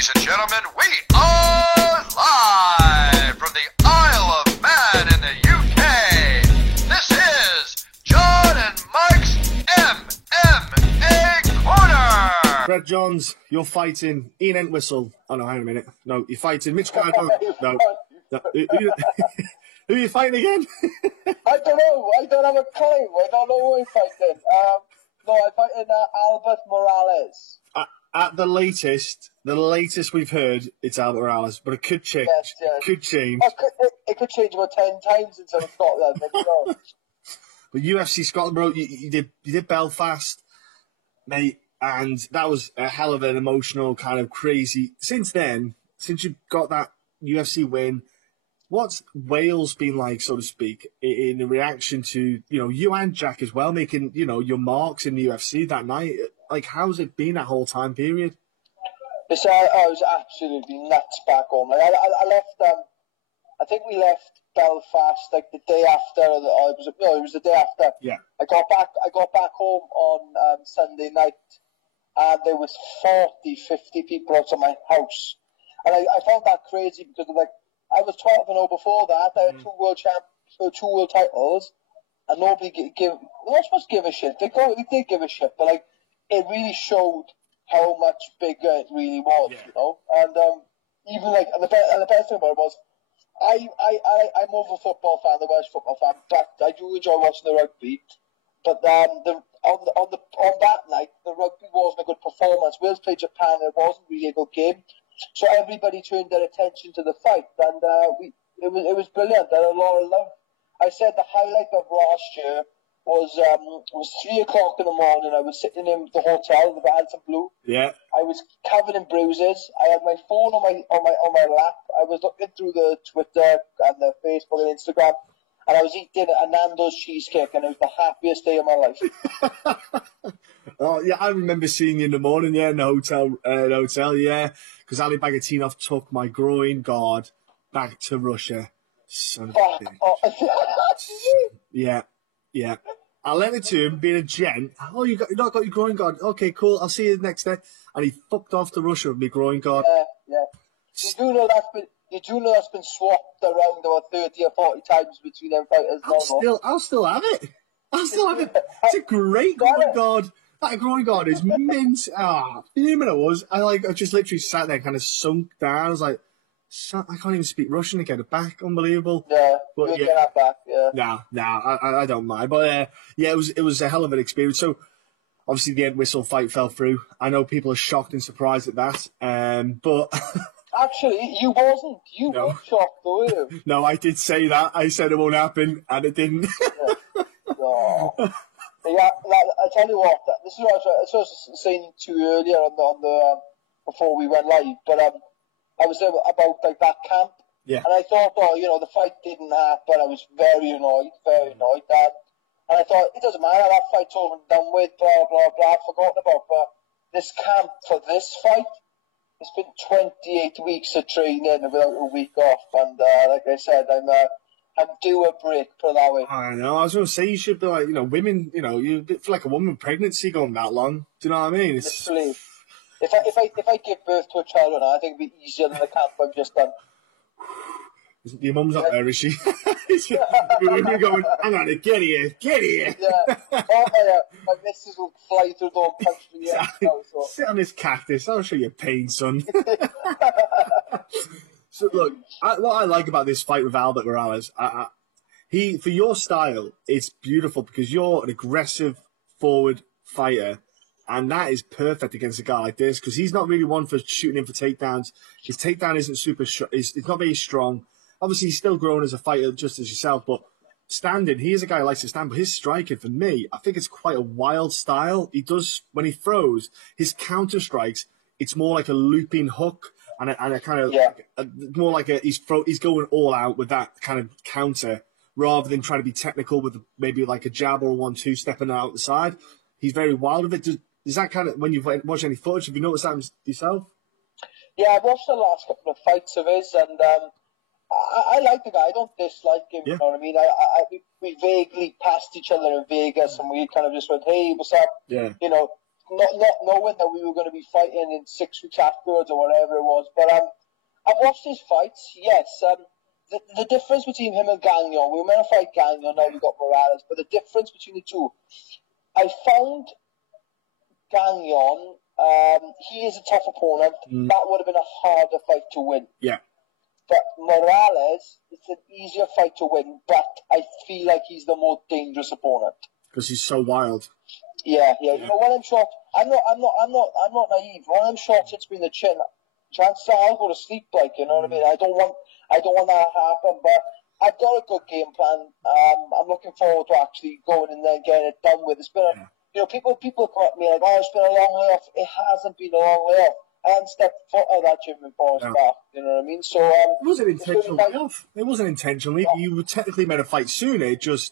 Ladies and gentlemen, we are live from the Isle of Man in the UK. This is John and Mike's MMA Corner. Brett Johns, you're fighting Ian Entwistle. Oh no, hang on a minute. No, you're fighting Mitch Cardona. No. Who are you fighting again? I don't know. I don't have a clue. I don't know who I'm fighting. No, I'm fighting Albert Morales. At the latest we've heard, it's Albert Morales, but it could change. Yes, yes. It could change. It could change about 10 times until Scotland. Maybe not. But UFC Scotland, bro, you did Belfast, mate, and that was a hell of an emotional kind of crazy. Since then, since you got that UFC win, what's Wales been like, so to speak, in the reaction to, you and Jack as well, making, your marks in the UFC that night? Like, how's it been that whole time period? I was absolutely nuts back home. Like, I left, I think we left Belfast like the day after, it was the day after. Yeah. I got back home on Sunday night, and there was 40, 50 people outside my house. And I found that crazy because I was 12-0 before that. I had two world titles, and nobody they're not supposed to give a shit. They did give a shit, but it really showed how much bigger it really was, And even and the best thing about it was, I'm more of a football fan, the Welsh football fan, but I do enjoy watching the rugby. But on that night, the rugby wasn't a good performance. Wales played Japan, and it wasn't really a good game. So everybody turned their attention to the fight, and it was brilliant. I had a lot of love. I said the highlight of last year was 3 o'clock in the morning. I was sitting in the hotel with the Handsome Blue. Yeah. I was covered in bruises. I had my phone on my lap. I was looking through the Twitter and the Facebook and Instagram, and I was eating a Nando's cheesecake, and it was the happiest day of my life. Oh yeah, I remember seeing you in the morning, in the hotel, yeah, because Ali Bagatinov took my groin guard back to Russia. Son of a bitch. Yeah. I lent it to him, being a gent. Oh, you not got your groin guard? Okay, cool. I'll see you the next day. And he fucked off to Russia with my groin guard. Yeah. Did you know that's been swapped around about 30 or 40 times between them fighters? I'll still have it. It's a great groin guard. That groin guard is mint. Fuming I was. I just literally sat there, kind of sunk down. I was like, I can't even speak Russian to get it back. Unbelievable. Yeah, but get that back. Yeah. Nah, I don't mind. But it was a hell of an experience. So obviously the Entwistle fight fell through. I know people are shocked and surprised at that. But actually, you wasn't. You were shocked, were you? No, I did say that. I said it won't happen, and it didn't. No. Yeah, I tell you what. This is what I was saying to you earlier on the before we went live, but I was there about that camp, yeah. And I thought, the fight didn't happen. I was very annoyed, and I thought it doesn't matter. That fight's over and done with. Blah blah blah. Forgotten about. But this camp for this fight, it's been 28 weeks of training without a week off, and like I said, I'm due a break, put it that way. I know. I was going to say, you should be like, women, you feel like a woman with pregnancy going that long. Do you know what I mean? Literally. If I give birth to a child right now, I think it'd be easier than the camp I've just done. Your mum's up there, is she? You're going, hang on, get here. Yeah. My missus will fly through the door and punch me out. Sit on this cactus. I'll show you pain, son. So look, what I like about this fight with Albert Morales, for your style, it's beautiful because you're an aggressive forward fighter, and that is perfect against a guy like this because he's not really one for shooting in for takedowns. His takedown isn't it's not very strong. Obviously, he's still growing as a fighter, just as yourself, but standing, he is a guy who likes to stand, but his striking, for me, I think it's quite a wild style. He does, when he throws, his counter strikes, it's more like a looping hook, and a kind of more like he's going all out with that kind of counter rather than trying to be technical with maybe like a jab or a 1-2 stepping out the side. He's very wild of it. Is that kind of, when you've watched any footage, have you noticed that yourself? Yeah, I watched the last couple of fights of his, and I like the guy. I don't dislike him. Yeah. You know what I mean? We vaguely passed each other in Vegas, and we kind of just went, "Hey, what's up?" Yeah. not knowing that we were going to be fighting in 6 weeks afterwards or whatever it was. But I've watched his fights, yes. The difference between him and Gagnon, we were meant to fight Gagnon, now we got Morales, but the difference between the two, I found Gagnon, he is a tough opponent. That would have been a harder fight to win. Yeah. But Morales, it's an easier fight to win, but I feel like he's the more dangerous opponent. Because he's so wild. Yeah. You know, when I'm shot, I'm not naive. When I'm shot, it's been the chin. Chances are I'll go to sleep, like, you know what I mean? I don't want that to happen, but I've got a good game plan. I'm looking forward to actually going in there and getting it done with. It's been, you know, people come at me like, oh, it's been a long layoff. It hasn't been a long layoff. I haven't stepped foot out of that gym before I start. You know what I mean? So it wasn't intentional. It wasn't intentionally. No. You were technically meant to fight sooner. It just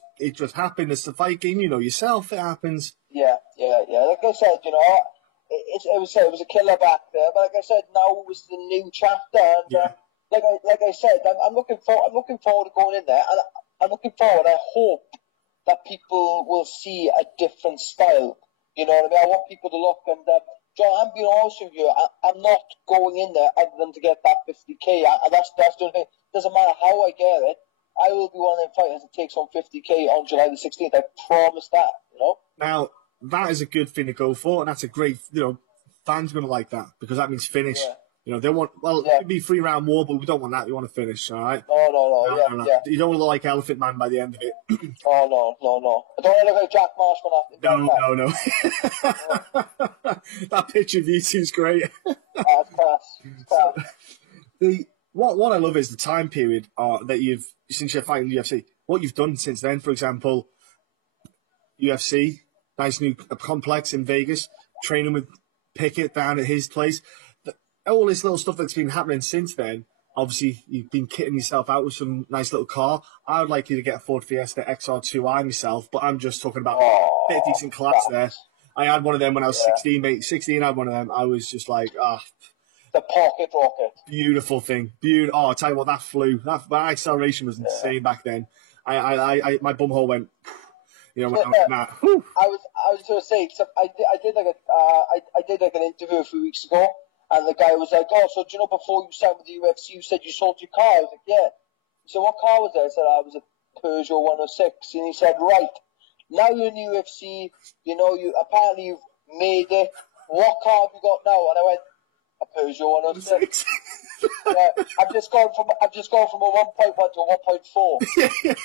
happened. It's the fight game. You know yourself. It happens. Yeah. Like I said, you know, it was a killer back there. But like I said, now was the new chapter. And like I said, I'm looking forward to going in there, and I'm looking forward. I hope that people will see a different style. You know what I mean? I want people to look and. John, I'm being honest with you. I'm not going in there other than to get that 50k. That's the only thing. Doesn't matter how I get it. I will be one of them fighters that takes on 50k on July the 16th. I promise that. You know. Now that is a good thing to go for, and that's a great. You know, fans are going to like that because that means finish. Yeah. You know, they want. Well, it'd be 3-round war, but we don't want that. We want to finish. All right. No. Yeah. You don't want to look like Elephant Man by the end of it. No. I don't want to look like Jack Marshman after. No. That picture of you two is great. Class. What I love is the time period that since you're fighting UFC, what you've done since then. For example, UFC, nice new complex in Vegas, training with Pickett down at his place. All this little stuff that's been happening since then. Obviously, you've been kitting yourself out with some nice little car. I would like you to get a Ford Fiesta XR2i myself, but I'm just talking about a bit of decent class there. I had one of them when I was 16, mate. 16, I had one of them. I was just like, the pocket rocket. Beautiful thing. I'll tell you what, that flew. That acceleration was insane back then. My bumhole went, you know, when I went, nah. I was going to say, I did like an interview a few weeks ago. And the guy was like, oh, so do you know before you signed with the UFC, you said you sold your car? I was like, yeah. He said, what car was that? I said, I was a Peugeot 106. And he said, right, now you're in the UFC, you know, apparently you've made it. What car have you got now? And I went, a Peugeot 106. I've just gone from a 1.1 to a 1.4.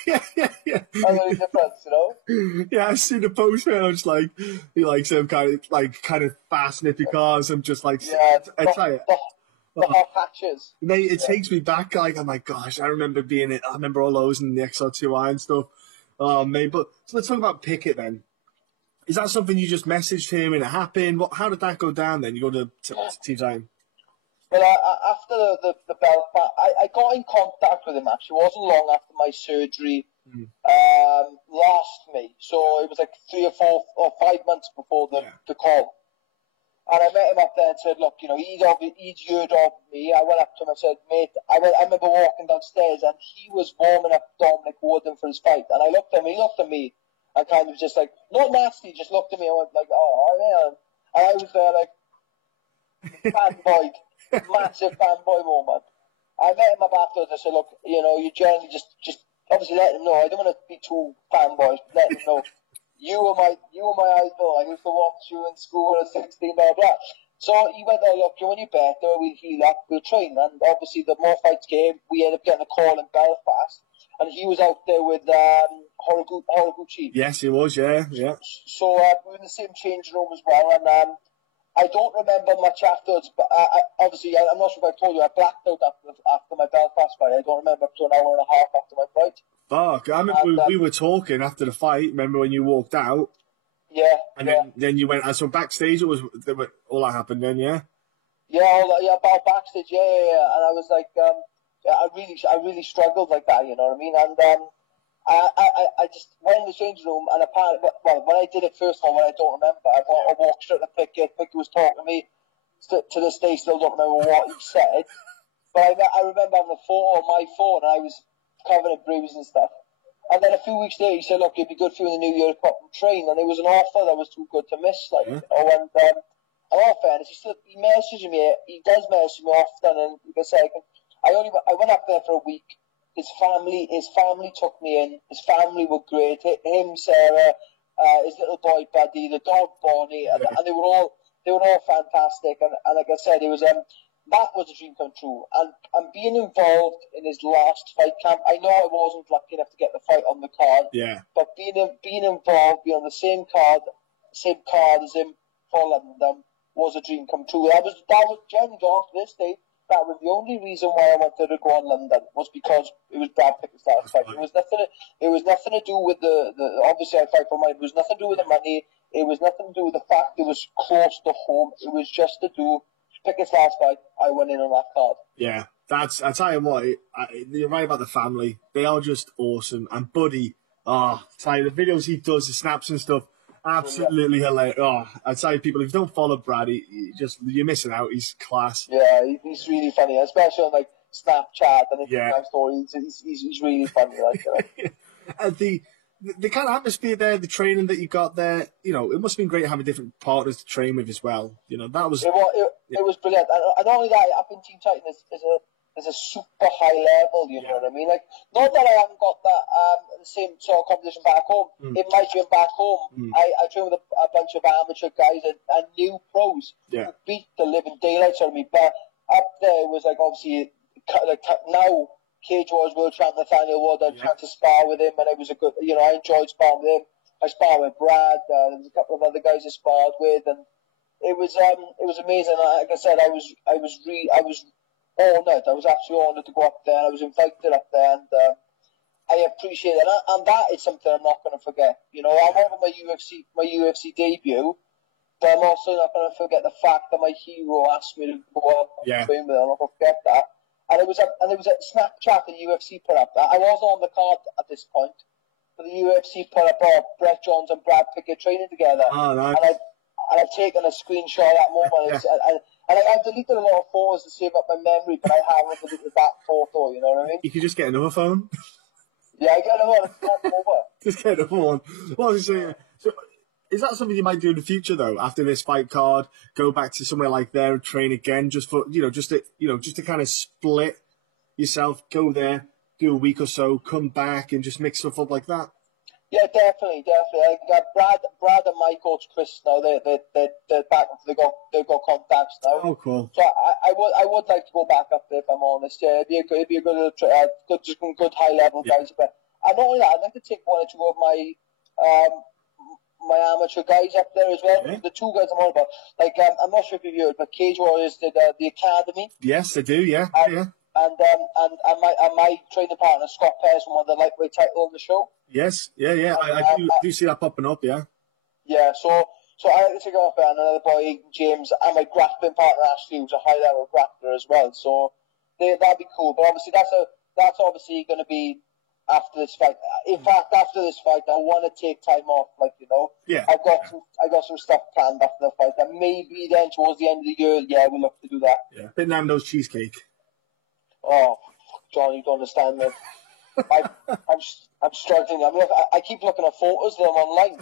Yeah. That's the difference, you know? Yeah, I see the post man. I'm just like, he likes them kind of fast, nippy cars. I'm just like, I tell you. The hot hatches. Mate, it takes me back. Like, oh my gosh, I remember all those and the XR2i and stuff. Oh, mate. But so let's talk about Pickett then. Is that something you just messaged him and it happened? How did that go down then? You go to Team Zion? Well, after the belt, I got in contact with him actually. It wasn't long after my surgery last May. So it was like 3 or 4 or 5 months before the call. And I met him up there and said, look, you know, he'd heard of me. I went up to him and said, mate, I remember walking downstairs and he was warming up Dominic Wooden for his fight. And I looked at him, he looked at me. I kind of just like, not nasty, just looked at me and went like, oh, man. And I was there like, fanboy, massive fanboy moment. I met him up afterwards. I said, look, you know, you generally just obviously let him know. I don't want to be too fanboy. Let him know. You were my idol. I used to watch you in school at 16, blah, blah. So he went, oh, look, when you're better, we'll heal up, we'll train. And obviously the more fights came, we ended up getting a call in Belfast. And he was out there with Horiguchi. Yes, he was, yeah. So we were in the same changing room as well. And I don't remember much afterwards, but obviously, I'm not sure if I told you, I blacked out after my Belfast fight. I don't remember up to an hour and a half after my fight. Fuck, I remember we were talking after the fight. Remember when you walked out? Yeah. And then you went, so backstage, all that happened then, yeah? Yeah, about backstage, yeah. And I was like, I really struggled like that, you know what I mean? And I just went in the changing room, and apparently, well, when I did it first of all, when I don't remember, I walked straight to Pickett. Pickett was talking to me. To this day, still don't remember what he said. But I remember having a photo on my phone, and I was covered in bruises and stuff. And then a few weeks later, he said, look, it'd be good for you in the new year to come up and train. And it was an offer that was too good to miss. Like, Yeah. you know, and all fairness, he messages me. He does message me often. And like I said, I went up there for a week. His family took me in. His family were great. Him, Sarah, his little boy Buddy, the dog Bonnie, and they were all fantastic. And like I said, it was that was a dream come true. And being involved in his last fight camp, I know I wasn't lucky enough to get the fight on the card. Yeah. But being involved, being on the same card as him for London was a dream come true. That was genuinely to this day. That was the only reason why I wanted to go on London, was because it was Brad Pickett's last fight. It was nothing to do with the obviously I fight for mine. It was nothing to do with the money. It was nothing to do with the fact it was close to home. It was just to do Pickett's last fight. I went in on that card. Yeah, I tell you what, you're right about the family. They are just awesome. And Buddy, I tell you, the videos he does, the snaps and stuff, absolutely hilarious. I tell you, people, if you don't follow Brad, you're missing out. He's class. Yeah, he's really funny, especially on like Snapchat and Instagram stories. He's really funny. Like, And the kind of atmosphere there, the training that you got there, it must have been great having different partners to train with as well. That was... It was brilliant. And not only that, up in Team Titan is a super high level, you know what I mean? Like, not that I haven't got that the same sort of competition back home. In my gym back home, I train with a bunch of amateur guys and new pros who beat the living daylights out of me. But up there was like, obviously, now... Cage Wars World Champ Nathaniel Wood. I tried to spar with him, and it was a good. I enjoyed sparring with him. I sparred with Brad. There was a couple of other guys I sparred with, and it was amazing. Like I said, I was honoured. I was absolutely honoured to go up there. I was invited up there, and I appreciate it. And that is something I'm not going to forget. I'm having my UFC debut, but I'm also not going to forget the fact that my hero asked me to go up and train with him. I'm not going to forget that. And it was a Snapchat the UFC put up. I wasn't on the card at this point, but the UFC put up Brett Jones and Brad Pickett training together. Oh, nice. And I've taken a screenshot of that moment. And I've deleted a lot of photos to save up my memory, but I haven't deleted that photo. You know what I mean? You could just get another phone. Yeah, I get another one. Just get another one. What was I saying? So, is that something you might do in the future though? After this fight card, go back to somewhere like there and train again, just to kind of split yourself, go there, do a week or so, come back and just mix stuff up like that. Yeah, definitely. Brad and my coach Chris now they're back. They've got contacts now. Oh, cool. So I would like to go back up there if I'm honest. Yeah, it'd be a good high level guys. But and not only that, I'd like to take one or two of my amateur guys up there as well. The two guys I'm on about, like I'm not sure if you've heard, but Cage Warriors did the academy. Yes, they do. Yeah, And my training partner Scott Pearson won the lightweight title on the show. Yes, yeah. I do see that popping up. Yeah. Yeah. So I like to go up there, and another boy James, and my grappling partner Ashley, who's a high level grappler as well. So that'd be cool. But obviously that's obviously going to be after this fight. In fact, after this fight, I want to take time off. Yeah. I got some stuff planned after the fight, and maybe then towards the end of the year, we'll look to do that. Yeah. Bit Nando's cheesecake. Oh, John, you don't understand that. I'm struggling. I keep looking at photos of them online.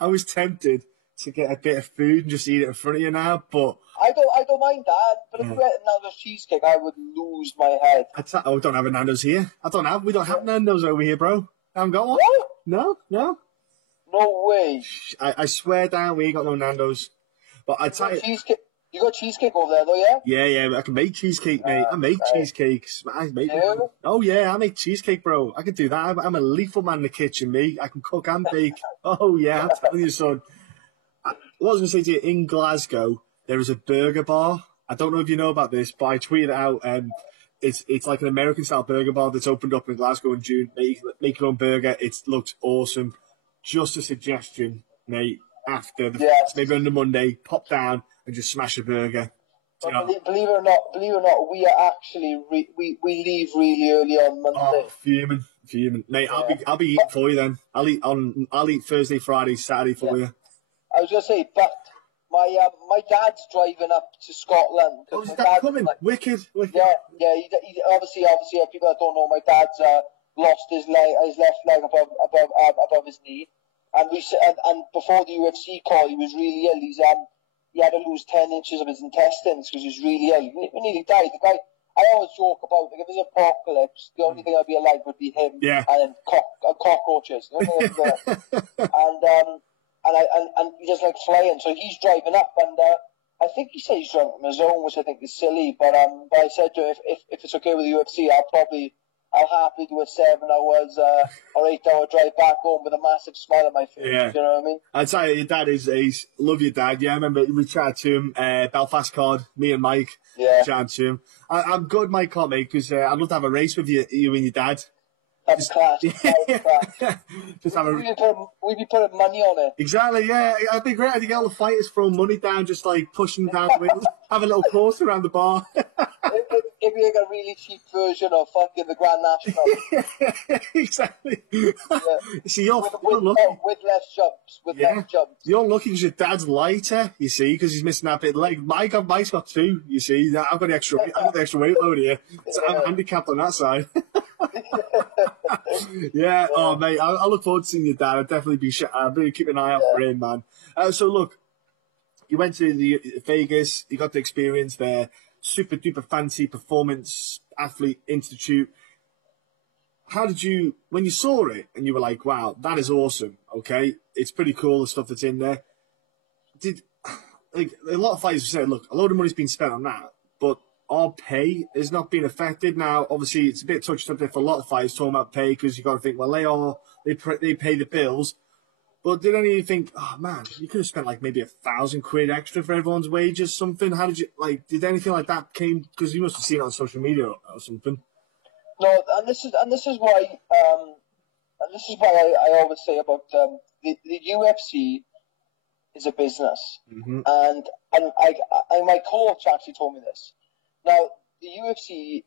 I was tempted to get a bit of food and just eat it in front of you now, but I don't mind that. But if we had Nando's cheesecake, I would lose my head. we don't have a Nando's here. We don't have Nando's over here, bro. I haven't got one. No. No way. I swear down, we ain't got no Nando's. But I tell you, cheesecake. You got cheesecake over there, though, yeah? Yeah. I can make cheesecake, mate. I make cheesecakes. I make. You? Oh yeah, I make cheesecake, bro. I can do that. I'm a lethal man in the kitchen, me. I can cook and bake. Oh yeah, I'm telling you, son. What I was going to say to you, in Glasgow, there is a burger bar. I don't know if you know about this, but I tweeted it out. It's like an American-style burger bar that's opened up in Glasgow in June. Make your own burger. It looked awesome. Just a suggestion, mate. After the maybe on the Monday, pop down and just smash a burger. Believe it or not, we are actually we leave really early on Monday. Oh, fuming, mate. Yeah. I'll be eating for you then. I'll eat Thursday, Friday, Saturday for you. I was gonna say, but my dad's driving up to Scotland. Oh, is that coming? Wicked. Yeah. He obviously, people that don't know, my dad's lost his left leg above his knee, and before the UFC call, he was really ill. He had to lose 10 inches of his intestines because he was really ill. He nearly died. The guy, I always joke about, like, if there's an apocalypse, the only thing I'd be alive would be him and cockroaches. The only thing and he's just like flying. So he's driving up, and I think he said he's drunk on his own, which I think is silly. But I said to him, if it's okay with the UFC, I'll happily do a 7 hours or 8 hour drive back home with a massive smile on my face. Yeah. You know what I mean? I'd say your dad he's love your dad. Yeah, I remember we chatted to him, Belfast Card, me and Mike, chatted to him. I'm good, Mike, can't mate, because I'd love to have a race with you and your dad. That's class. Just have we'd be putting money on it. Exactly, yeah. It'd be great. I think all the fighters throw money down, just like pushing down the wheels, have a little course around the bar. It'd be like a really cheap version of fucking the Grand National. Exactly. Yeah. See, you're lucky. With less jumps. Less jumps. You're lucky because your dad's lighter, you see, because he's missing that bit of leg. Mike's got 2, you see. I've got the extra weight load here. So I'm handicapped on that side. Yeah, oh mate, I look forward to seeing your dad. I'll definitely I'll be keeping an eye out for him, man. So look, you went to the Vegas, you got the experience there, super duper fancy performance athlete institute. How did you, when you saw it and you were like, wow, that is awesome, okay, it's pretty cool, the stuff that's in there. Like a lot of fighters said, look, a load of money's been spent on that, but our pay is not being affected. Now, obviously, it's a bit touched up there for a lot of fighters talking about pay, because you got to think, well, they pay the bills. But did any of you think, oh man, you could have spent like maybe £1,000 extra for everyone's wages, something? How did you did anything like that came? Because you must have seen it on social media or something. No, and this is why I always say about the UFC is a business, and my coach actually told me this. Now, the UFC,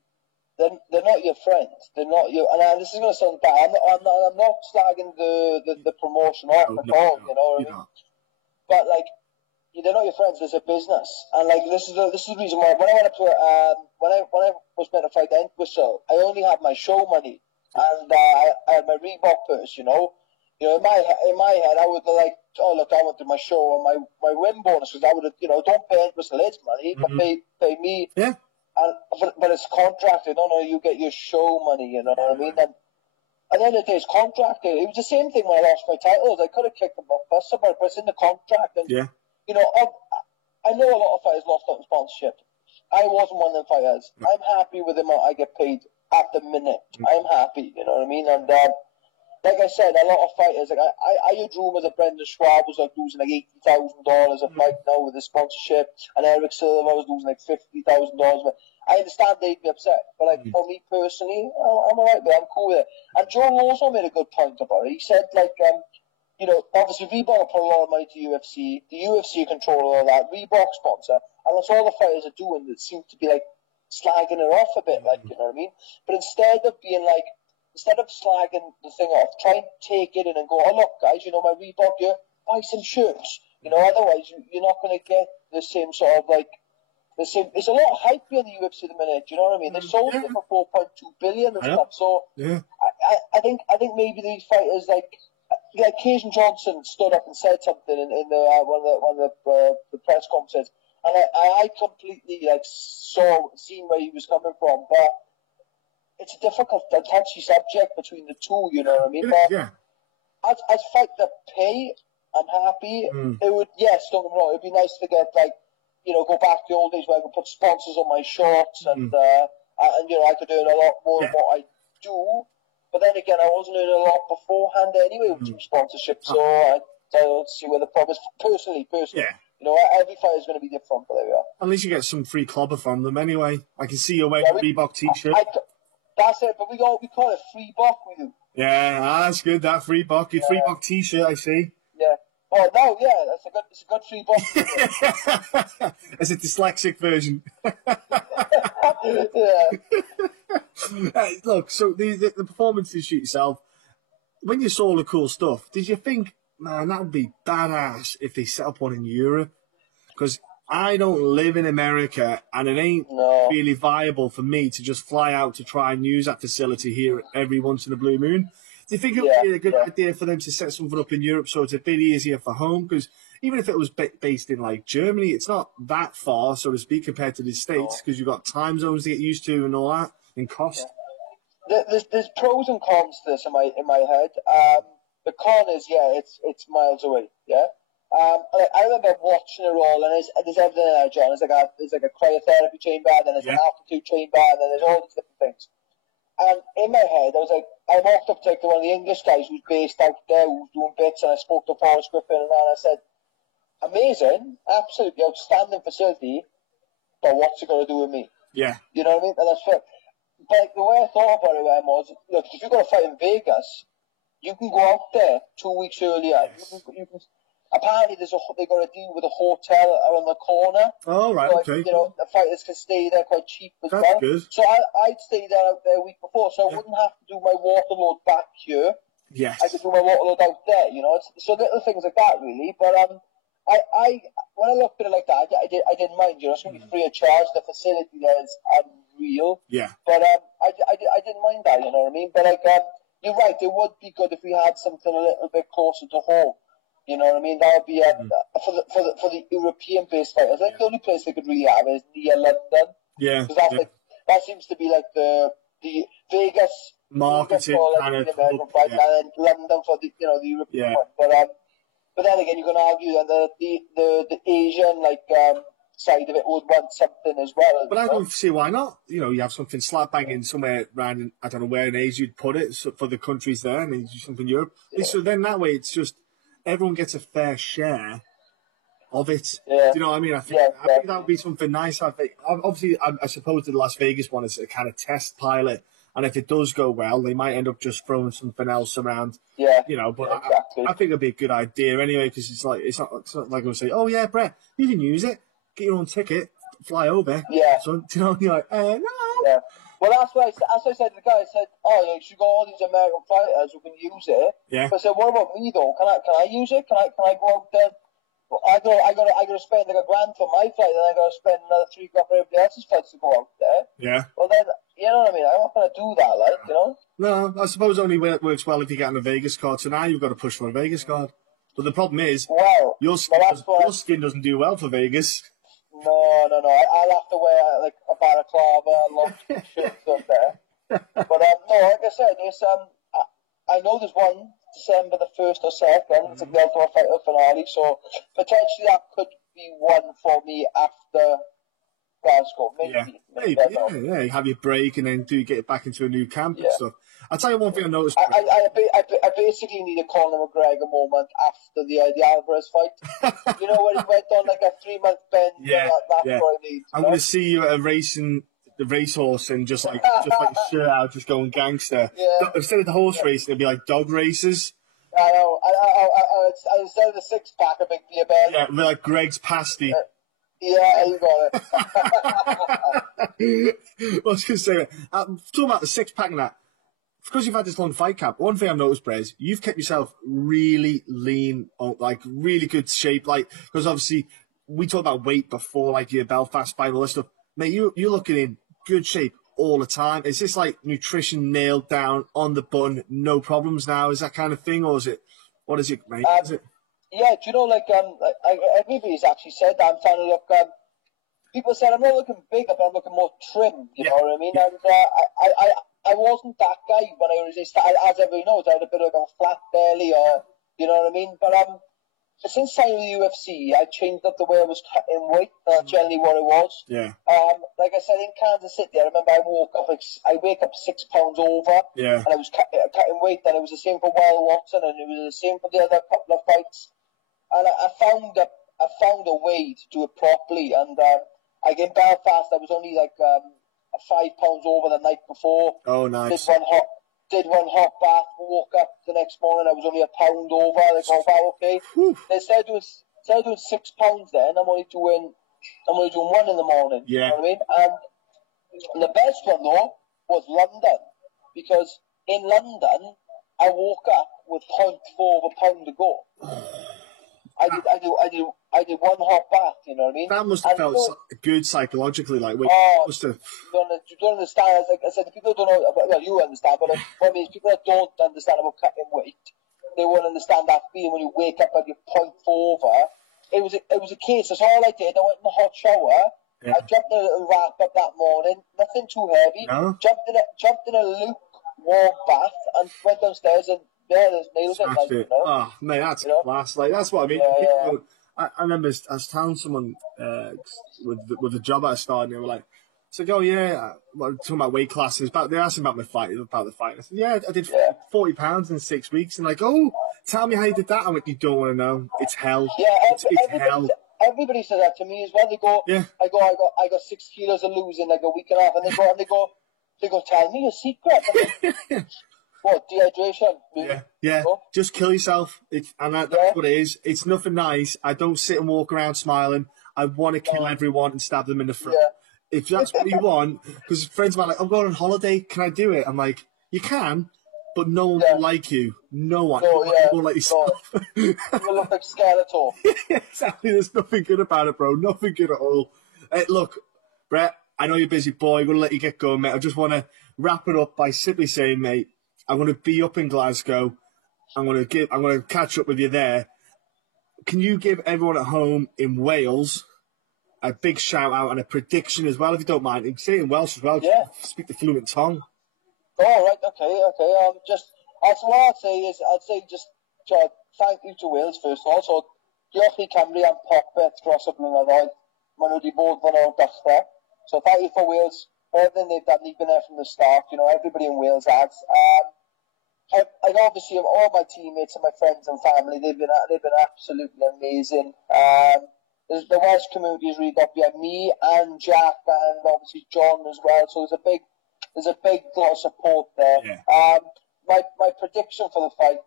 they're not your friends. They're not your. And this is going to sound bad. I'm not slagging the promotion off at all. You know what I mean? But like, they're not your friends. It's a business, and like this is the reason why when I went up to when I was meant to fight Entwistle, I only had my show money, and I had my Reebok purse. You know, in my head, I would like, oh look, I wanted my show and my win bonus, because I would have, don't pay Entwistle its money, but pay me. Yeah. But it's contracted. No, you get your show money. You know what I mean? And at the end of the day, it's contracted. It was the same thing when I lost my titles. I could have kicked them off bus, but it's in the contract. And I know a lot of fighters lost out on sponsorship. I wasn't one of them fighters. I'm happy with the amount I get paid at the minute. I'm happy. You know what I mean? And like I said, a lot of fighters, like I heard rumours that Brendan Schwab was like losing like $80,000 a fight now with his sponsorship, and Eric Silva was losing like $50,000. But I understand they'd be upset, but like for me personally, I'm alright with it. I'm cool with it. And Joe also made a good point about it. He said like, obviously Reebok put a lot of money to UFC. The UFC control all that. Reebok sponsor, and that's all the fighters are doing. That seem to be like slagging it off a bit, like, you know what I mean? But instead of slagging the thing off, try and take it in and go, oh look guys, my Reebok here, buy some shirts. Otherwise you're not going to get the same sort of like the same. There's a lot of hype behind the UFC at the minute. Do you know what I mean? They sold it for $4.2 billion and stuff. So I think maybe these fighters like Kajan Johnson stood up and said something in the one of the press conferences, and I completely seen where he was coming from, but it's a difficult, touchy subject between the two, you know what I mean? But as fight the pay, I'm happy. It would, don't get me wrong, it'd be nice to get go back to the old days where I could put sponsors on my shorts and I could earn a lot more than what I do. But then again, I wasn't earning a lot beforehand anyway with sponsorship, so I don't see where the problem is. Personally. Every fight is going to be different, but there we are. At least you get some free clobber from them anyway. I can see you wearing a Reebok t-shirt. That's it, but we call it free buck, we do. Yeah, that's good, that free buck. Your free buck t-shirt, I see. Yeah. Oh, no, yeah, it's a good free buck. It's a dyslexic version. Look, so the performances shoot yourself, when you saw all the cool stuff, did you think, man, that would be badass if they set up one in Europe? Because I don't live in America, and it ain't really viable for me to just fly out to try and use that facility here every once in a blue moon. Do you think it would be a good idea for them to set something up in Europe so it's a bit easier for home? Because even if it was based in like Germany, it's not that far, so to speak, compared to the States, because you've got time zones to get used to and all that, and cost. There's pros and cons to this in my head. The con is it's miles away. Yeah. I remember watching it all, and there's everything in there, John. There's like a cryotherapy chamber, then there's an altitude chamber, and then there's all these different things. And in my head, I was like, I walked up to like one of the English guys who's based out there, who's doing bits, and I spoke to Forrest Griffin, and I said, amazing, absolutely outstanding facility, but what's it going to do with me? Yeah. You know what I mean? And that's fair. But the way I thought about it was, look, if you've got to fight in Vegas, you can go out there 2 weeks earlier. Yes. You can. Apparently, they got a deal with a hotel around the corner. Oh, right, so, okay. You know, the fighters can stay there quite cheap as That's well. Good. So I'd stay there out there a week before, so I wouldn't have to do my water load back here. Yes. I could do my water load out there, you know. So little things like that, really. But I when I looked at it like that, I didn't mind. You know, it's going to be free of charge. The facility there is unreal. Yeah. But I didn't mind that. You know what I mean? But like you're right. It would be good if we had something a little bit closer to home. You know what I mean? That would be for the European-based fighters. I think the only place they could really have is near London. Yeah. Because that seems to be like the Vegas marketing kind of American fight, and then London for the European one. But then again, you can argue that the Asian side of it would want something as well. But I don't see why not. You know, you have something slap banging somewhere around, I don't know where in Asia you'd put it for the countries there, and then you do something in Europe. Yeah. So then that way it's just everyone gets a fair share of it. Yeah. Do you know what I mean? I think that would be something nice. I think obviously I suppose the Las Vegas one is a kind of test pilot. And if it does go well, they might end up just throwing something else around. Yeah. You know, but exactly. I think it'd be a good idea anyway, because it's not like I'm say, oh yeah, Brett, you can use it, get your own ticket, fly over. Yeah. So you know, you're like, no. Yeah. Well, that's what I said to the guy. I said, oh, yeah, you got all these American fighters who can use it. Yeah. But I said, what about me though? Can I use it? Can I go out there? Well, I got to spend like $1,000 for my flight, and I got to spend another $3,000 for everybody else's flights to go out there. Yeah. Well then, you know what I mean? I'm not going to do that, like, you know. No, I suppose only works well if you get on a Vegas card. So now you've got to push for a Vegas card. But the problem is, your skin doesn't do well for Vegas. No. I'll have to wear like a balaclava, long shirts up there. But no, like I said, there's I know there's one December the 1st or 2nd. It's a Bellator fighter finale, so potentially that could be one for me after Glasgow. Maybe. Yeah. You have your break and then get back into a new camp and stuff. I'll tell you one thing I noticed. I basically need a Conor McGregor moment after the Alvarez fight. You know, when he went on like a 3-month bend. That's what I need. I'm going to see you at the racehorse and just like shirt out, just going gangster. Yeah. Instead of the horse racing, it'd be like dog races. I know. I instead of the 6-pack, a big beer belly. Yeah, like Greg's pasty. Yeah, you got it. I was going to say, talking about the 6-pack and that, because you've had this long fight camp, one thing I've noticed, Brez, you've kept yourself really lean, like really good shape, like, because obviously we talked about weight before, like your Belfast fight and all this stuff. Mate, you're looking in good shape all the time. Is this like nutrition nailed down on the bun, no problems now? Is that kind of thing, or is it, what is it, mate? Yeah, do you know, like, everybody's actually said that. I'm trying to look, people said I'm not looking bigger, but I'm looking more trim, you know what I mean? And I wasn't that guy when I started, as everybody knows, I had a bit of a flat belly, or, you know what I mean? But since signing the UFC, I changed up the way I was cutting weight. That's generally what it was. Yeah. Like I said, in Kansas City, I remember I wake up 6 pounds over. Yeah. And I was cutting weight, and it was the same for Wild Watson, and it was the same for the other couple of fights. And I found a way to do it properly. And like in Belfast, I was only like 5 pounds over the night before. Oh, nice. Did one hot bath, woke up the next morning, I was only a pound over. Like, oh wow, okay. Instead of doing 6 pounds, then I'm only doing 1 in the morning. Yeah. You know what I mean? And the best one though was London, because in London I woke up with 0.4 of a pound to go. I did one hot bath. You know what I mean? That must have And felt good psychologically. Like, must have. you don't understand. Like I said, the people don't know. Well, you understand, but what I mean is people that don't understand about cutting weight, they won't understand that feeling when you wake up and you're 0.4 over. It was a case. That's all I did. I went in the hot shower. Yeah. I dropped a little wrap up that morning. Nothing too heavy. No. Jumped in a lukewarm bath and went downstairs and there's nails at night. You know? Oh, mate, that's class. Like, that's what I mean. I remember I was telling someone with the job I started, and they were like, "So go, yeah." Well, talking about weight classes, but they're asking about the fight. I said, "Yeah, I did 40 pounds in 6 weeks." And like, "Oh, tell me how you did that." I went, "You don't want to know. It's hell. Yeah, it's hell." Everybody said that to me as well. They go, yeah. I got 6 kilos to lose in like a week and a half, and they go, tell me your secret. What, dehydration? Yeah, yeah. Just kill yourself. That's what it is. It's nothing nice. I don't sit and walk around smiling. I want to kill everyone and stab them in the throat. Yeah. If that's what you want, because friends of mine are like, I'm going on holiday. Can I do it? I'm like, you can, but no one will like you. No one. You won't like yourself. You will look like Skeletor. Exactly. There's nothing good about it, bro. Nothing good at all. Hey, look, Brett, I know you're a busy boy. I'm going to let you get going, mate. I just want to wrap it up by simply saying, mate, I'm going to be up in Glasgow. I'm going to catch up with you there. Can you give everyone at home in Wales a big shout out and a prediction as well, if you don't mind? And say it in Welsh as well. Yeah. Speak the fluent tongue. Oh, right. Okay. That's what I'd say just thank you to Wales first of all. So, diolch I Cymru am popeth dros y blynyddoedd. Maen nhw wedi bod fan o'r dechrau. So thank you for Wales. Everything they've done, they've been there from the start. You know, everybody in Wales has. I obviously have all my teammates and my friends and family. They've been absolutely amazing. The Welsh community has really got behind me and Jack and obviously John as well. So there's a big lot of support there. Yeah. My prediction for the fight,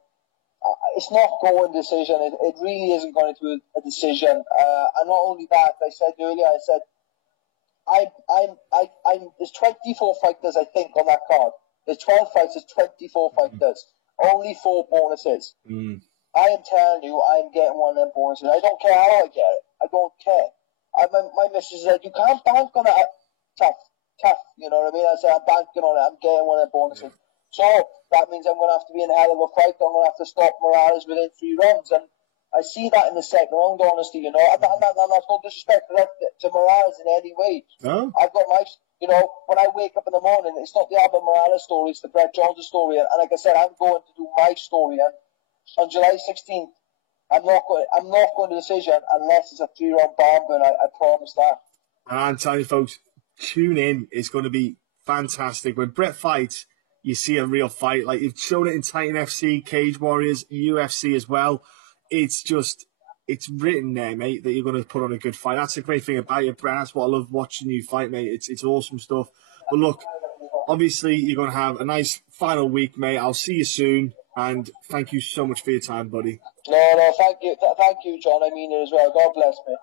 it's not going decision. It really isn't going to be a decision. And not only that, I said earlier, there's 24 fighters, I think, on that card. There's 12 fights, there's 24 fighters. Only 4 bonuses. I am telling you, I am getting one of them bonuses. I don't care how I get it. I don't care. My missus said, you can't bank on it. Tough, you know what I mean? I said, I'm banking on it. I'm getting one of them bonuses. So that means I'm going to have to be in a hell of a fight. I'm going to have to stop Morales within 3 rounds. And I see that in the second round, honestly, you know. And that's no disrespect to Morales in any way. No. I've got my, you know, when I wake up in the morning, it's not the Albert Morales story, it's the Brett Johnson story. And like I said, I'm going to do my story. And on July 16th, I'm not going to decision unless it's a 3-round bomb, and I promise that. And I'm telling you, folks, tune in. It's going to be fantastic. When Brett fights, you see a real fight. Like, you've shown it in Titan FC, Cage Warriors, UFC as well. It's written there, mate, that you're going to put on a good fight. That's the great thing about you, Brett. That's what I love watching you fight, mate. It's awesome stuff. But look, obviously, you're going to have a nice final week, mate. I'll see you soon. And thank you so much for your time, buddy. No, thank you, John. I mean it as well. God bless me.